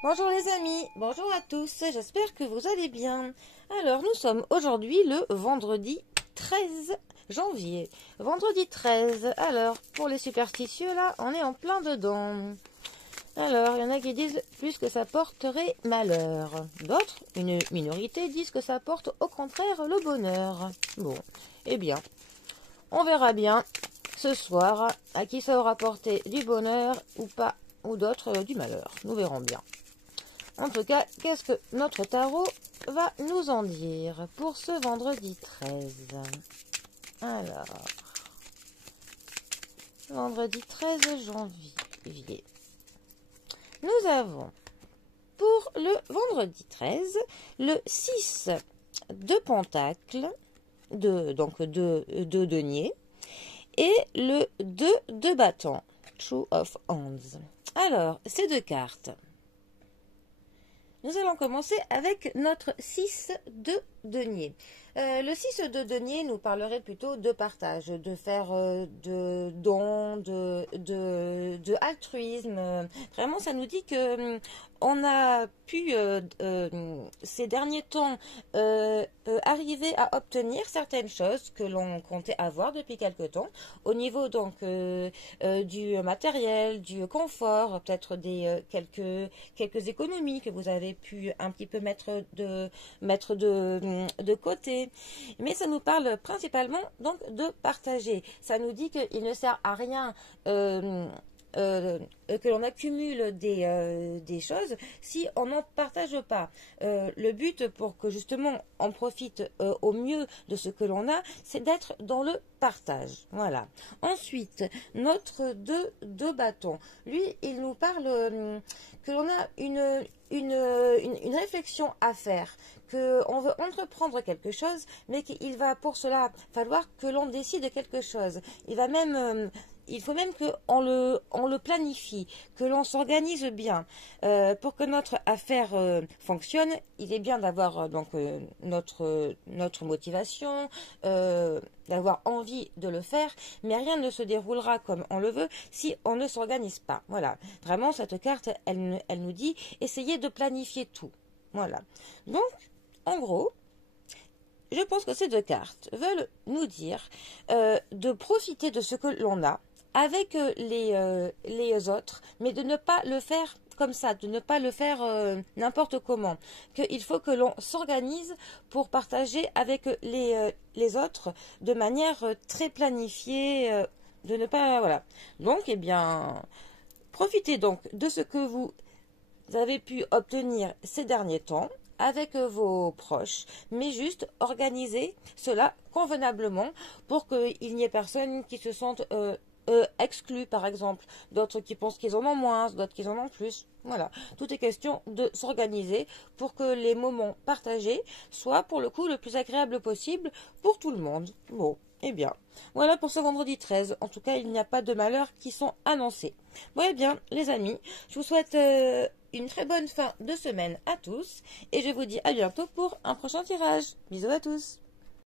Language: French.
Bonjour les amis, bonjour à tous, j'espère que vous allez bien. Alors nous sommes aujourd'hui le vendredi 13 janvier. Vendredi 13, alors pour les superstitieux là, on est en plein dedans. Alors il y en a qui disent plus que ça porterait malheur. D'autres, une minorité, disent que ça porte au contraire le bonheur. Bon, eh bien, on verra bien ce soir à qui ça aura porté du bonheur ou pas, ou d'autres du malheur. Nous verrons bien. En tout cas, qu'est-ce que notre tarot va nous en dire pour ce vendredi 13? Alors, vendredi 13 janvier. Nous avons pour le vendredi 13 le 6 de pentacles, donc de deniers, et le 2 de bâtons, Two of Wands. Alors, ces deux cartes. Nous allons commencer avec notre 6 de denier. Le 6 de denier nous parlerait plutôt de partage, de faire de dons, de altruisme. Vraiment, ça nous dit que on a pu ces derniers temps arriver à obtenir certaines choses que l'on comptait avoir depuis quelque temps au niveau donc du matériel, du confort, peut-être des quelques économies que vous avez pu un petit peu mettre de côté. Mais ça nous parle principalement donc de partager. Ça nous dit qu'il ne sert à rien que l'on accumule des choses si on n'en partage pas. Le but pour que justement on profite au mieux de ce que l'on a, c'est d'être dans le partage. Voilà. Ensuite, notre 2 de bâton. Lui, il nous parle que l'on a une réflexion à faire, qu'on veut entreprendre quelque chose, mais qu'il va pour cela falloir que l'on décide quelque chose. Il faut même qu'on le planifie, que l'on s'organise bien. Pour que notre affaire fonctionne, il est bien d'avoir notre motivation, d'avoir envie de le faire, mais rien ne se déroulera comme on le veut si on ne s'organise pas. Voilà. Vraiment, cette carte, elle nous dit, essayez de planifier tout. Voilà. Donc, en gros, je pense que ces deux cartes veulent nous dire de profiter de ce que l'on a avec les autres, mais de ne pas le faire comme ça, de ne pas le faire n'importe comment. Qu'il faut que l'on s'organise pour partager avec les autres de manière très planifiée, de ne pas... Voilà. Donc, eh bien, profitez donc de ce que vous avez pu obtenir ces derniers temps avec vos proches, mais juste organisez cela convenablement pour qu'il n'y ait personne qui se sente exclu, par exemple, d'autres qui pensent qu'ils en ont moins, d'autres qu'ils en ont plus. Voilà, tout est question de s'organiser pour que les moments partagés soient pour le coup le plus agréable possible pour tout le monde. Bon, eh bien, voilà pour ce vendredi 13. En tout cas, il n'y a pas de malheurs qui sont annoncés. Bon, eh bien, les amis, je vous souhaite une très bonne fin de semaine à tous et je vous dis à bientôt pour un prochain tirage. Bisous à tous.